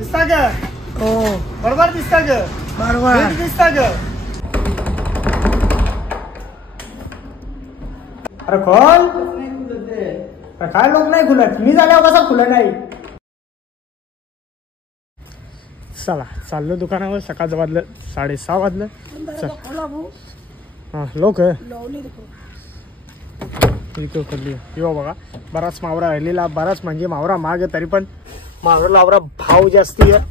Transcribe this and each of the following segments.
दिसता ग? हो बरोबर दिसता ग? बरोबर दिसता ग? अरे खोल. काय लोक नाही खुलत, मी झाल्यावर कसा खुला नाही. चला चाललो दुकानावर. सकाळचं वाजलं 6:30 वाजलं. हा लोक इकडे खोलली. किंवा बघा बराच मावरा राहिलेला, बराच म्हणजे मावरा माग आहे, तरी पण मावराला भाव जास्ती आहे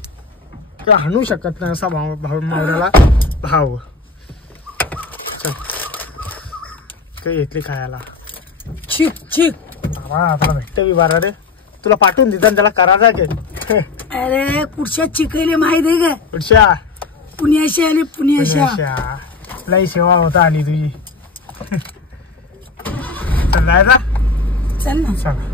किंवा हाणू शकत नाही असा भाव मावराला भाव. चल काही घेतली खायला. चिक चिक तुला भेटतं विभारा रे, तुला पाठवून देतात त्याला करायचा के. अरे कुठच्या चिकले माहित आहे का? कुठच्या? पुण्याशी आली पुण्याशा. लई सेवा होता आली तुझी. चल जायचा. चल ना. चल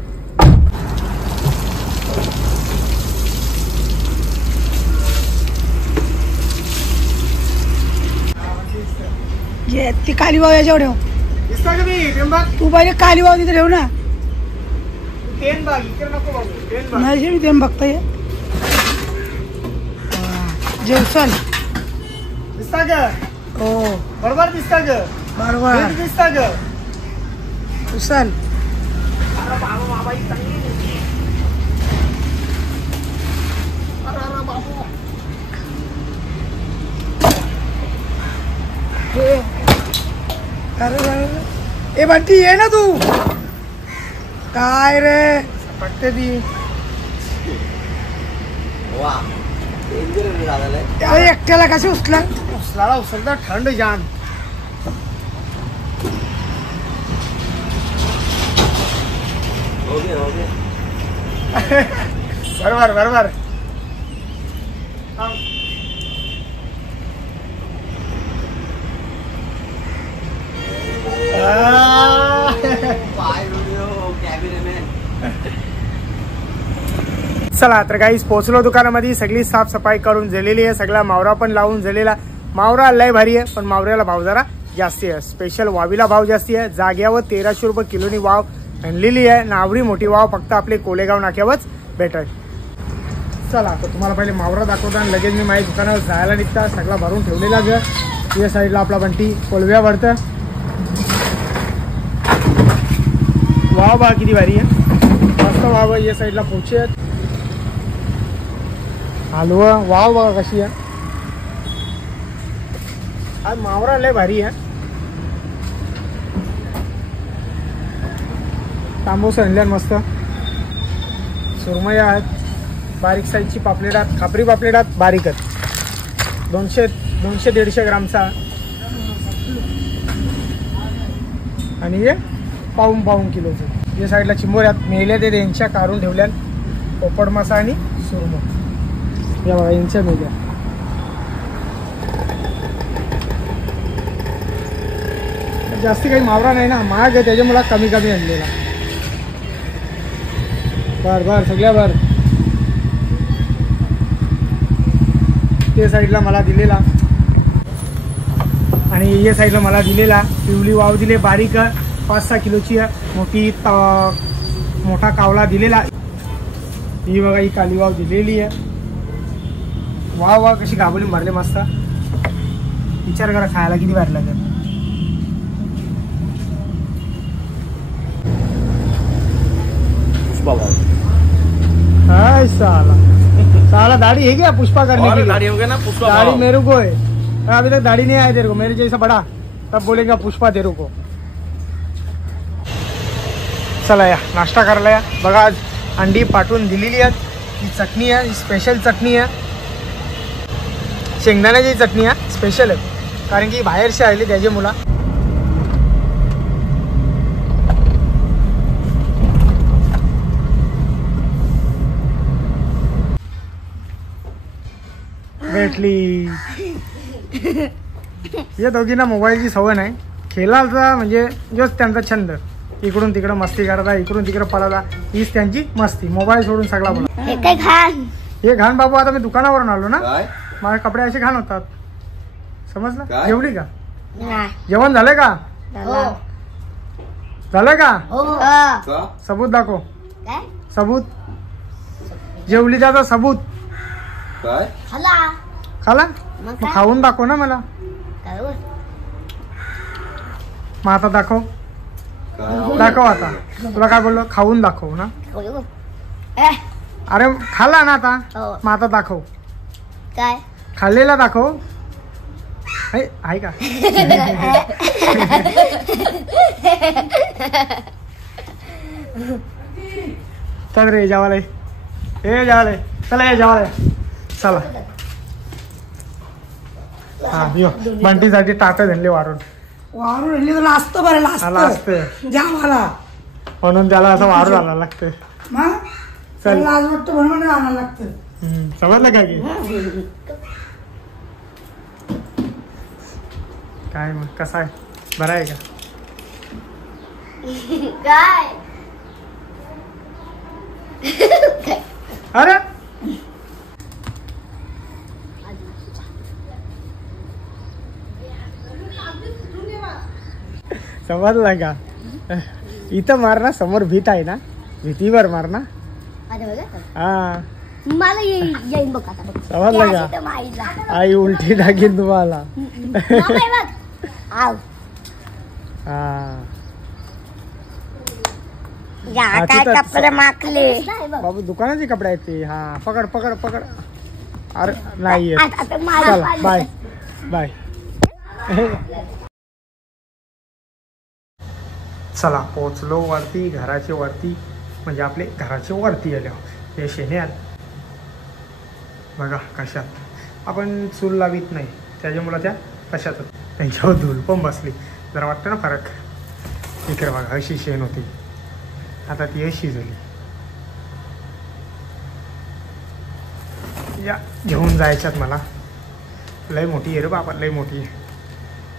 जे ती कालीबाव याच्यावर ठेव. दिसता का मी टेंबाग? तू पाहिजे कालीबाव तिथे ठेव ना. टेंबाग इकडे नको बघू. टेंबाग नाही मी तेम बघता ये. जेव चल. दिसता ग? हो बरोबर दिसता ग? बरोबर दिसता ग? चल. अरे बाबा बाबा ही चांगली दिसते. अरे बाबू अरे ए बंटी ये ना तू. काय रे पटते ती. अरे एकट्याला कशी उचला. उचलाला उचलता थंड जान. बरोबर बरोबर. चला तर काहीच पोहोचलो दुकानामध्ये. सगळी साफसफाई करून झालेली आहे, सगळा मावरा पण लावून झालेला. मावरा लय भारी आहे, पण मावऱ्याला भाव जरा जास्ती आहे. स्पेशल वावीला भाव जास्ती आहे. जाग्यावर 1300 रुपये किलोनी वाव आणलेली आहे. नावरी मोठी वाव फक्त आपले कोलेगाव नाक्यावरच भेटेल. चला तर तुम्हाला पहिले मावरा दाखवता आणि लगेच मी माझ्या दुकानावर जायला निघता. सगळा भरून ठेवलेला ग. या साईडला आपला बंटी कोलव्या भरतं. वाव बा किती भारी आहे, मस्त वाव. या साईडला पोचे आहेत. हलवा वाव बघा कशी आहे. आज मावरा लय भारी आहे. तांबूस आणल्या मस्त. सुरमया आहेत. बारीक साईजची पापलेट आहेत. खापरी पापलेट आहेत बारीक आहेत. 200-150 ग्रामचा. आणि हे पाऊन किलोचे. या साईडला चिंबोऱ्यात मेल्या ते यांच्या काढून ठेवल्या. पोपड मासा आणि सुरमई या बघा यांच्या मेल्या. जास्ती काही मावरा नाही ना, महाग आहे त्याच्यामुळे कमी आणलेला. बर सगळ्या बर. ते साईडला मला दिलेला आणि या साईडला मला दिलेला पिवली वाव दिले. बारीक 5-6 किलोची मोठी मोठा कावला दिलेला. ही बघा ही काली वाव दिलेली आहे. वाव कशी गाबोली मारले मस्त. विचार करा खायला किती भारी लागेल. हाय साला दाढ़ी है क्या पुष्पा करने की? दाढ़ी हो गया ना पुष्पा. दाढ़ी मेरे को है. अभी तक दाढ़ी नहीं आया तेरे को. मेरे जैसा बड़ा तब बोलेगा पुष्पा तेरे को. चला या नाश्ता करायला या. बघा आज अंडी पाठवून दिलेली आहेत. ही चटणी आहे, स्पेशल चटणी आहे. शेंगदाण्याची चटणी आहे, स्पेशल आहे कारण की बाहेरशी आली त्याची मुला. भेटली. या दोघींना मोबाईलची सवय नाही. खेळायचा म्हणजे जोच त्यांचा छंद. इकडून तिकडं मस्ती करता, इकडून तिकडं पळाला, हीच त्यांची मस्ती. मोबाईल सोडून सगळा बोला. हे घाण बाबू. आता मी दुकानावरून आलो ना, माझे कपडे असे घाण होतात. समजलं? जेवली का? जेवण झालंय का? झालंय का? सबूत दाखव. सबूत जेवली त्याचा सबूत. काय खाला मग खाऊन दाखव ना मला. मग आता दाखव आता. तुला काय बोललो खाऊन दाखव ना. अरे खाल्ला ना आता. मग आता दाखव काय खाल्लेला दाखव. आहे का चल रे जेवायला चला जेवायला चला. हा यो बंटीसाठी टाटा धरले वारून तर लाजतो बरं असते जेवायला म्हणून त्याला असं वारून आणायला लागते. मग चल लाज वाटतो म्हणून आणायला लागतं. समजलं काय की काय मग कसा आहे बरा आहे का. काय अरे समजलं का इथं मार ना समोर भीत आहे ना भीतीवर मार ना. हा मला येईन बघ आता बघ. समजलं का आई उलटी टाकीन तुम्हाला. हा कपडे माकले बाबू दुकानाचे कपडे आहेत ते. हा पकड पकड पकड. अरे नाही चला बाय बाय. चला पोचलो वरती घराच्या वरती म्हणजे आपले घराच्या वरती आले. हे शेण्यात बघा कशात आपण चूल लावीत नाही त्याच्यामुळे त्या कशातच त्यांच्यावर धूल पण बसली. जरा वाटतं ना फरक. इकडे बघा अशी शेण होती आता ती अशी झाली. या घेऊन जायच्यात मला. लय मोठी आहे रे बाबा लय मोठी आहे.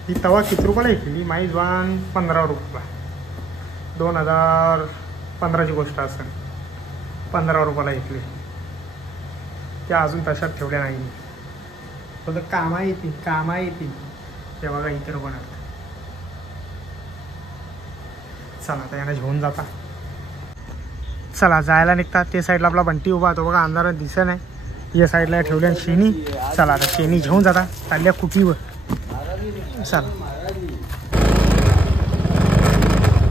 ही तवा किती रुपयाला घेतली माई जवान 15 रुपयाला. 2015ची गोष्ट असेल. 15 रुपयाला घेतली. त्या अजून तशात ठेवल्या नाही. फक्त कामा येतील ते बघा इतर बनत. चला आता यांना घेऊन जाता. चला जायला निघता. ते साईडला आपला बंटी उभा होतो बघा अंधारात दिसत नाही. या साईडला ठेवल्या शेणी. चला आता शेणी घेऊन जाता चालल्या कुटीवर. चला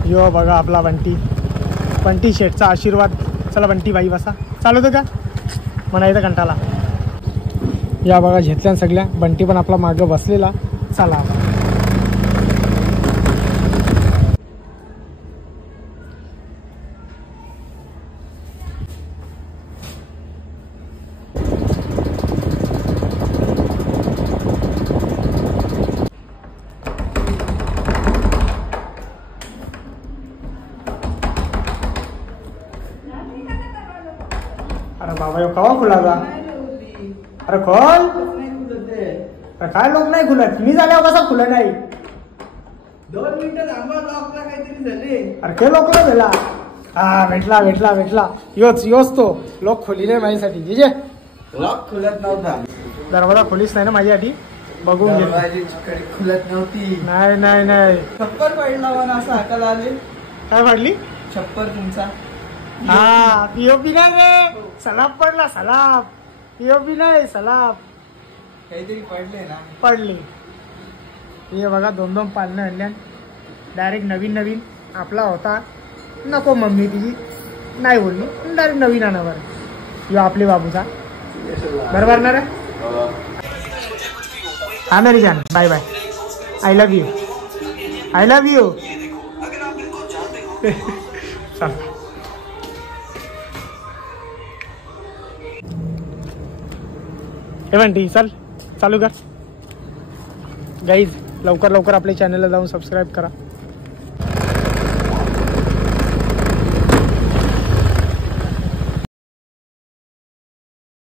यो बघा आपला बंटी शेठचा आशीर्वाद. चला बंटी बाई बसा. चालवतो का म्हणा इथं कंटाला. या बघा घेतल्या सगळ्या. बंटी पण आपला मागं बसलेला. चला अरे बाबा यो कवा खुला जा. अरे खोल. अरे काय लोक नाही खुलत. मी झाल्यावर कसा खुला नाही. 2 मिनिटं थांबा लॉकला काहीतरी झाले. अरे ते लोकला झाला. हा भेटला योच तो लोक खोली नाही माझ्यासाठी. जिजे लॉक खुलत नव्हता. दरवाजा खोलीच नाही ना माझ्यासाठी. बघून घे. खुलत नव्हती. नाही छप्पर पडला वन असं हाकाला आले. काय पडली. छप्पर तुमचा. हा पीओपी नाही रे. सलाब पडला सलाब. पीओपी नाही सलाब काहीतरी पडले ना. पडली. हे बघा 2-2 पालनं आणल्या. डायरेक्ट नवीन आपला होता. नको मम्मी तिची नाही बोलली. डायरेक्ट नवीन आणावर. यो आपली बाबूचा बरोबर ना रे. हा मेरी जान bye bye. I love you. चल हे बंटी चल चालू कर. गाईज लवकर आपल्या चॅनलला जाऊन सबस्क्राईब करा.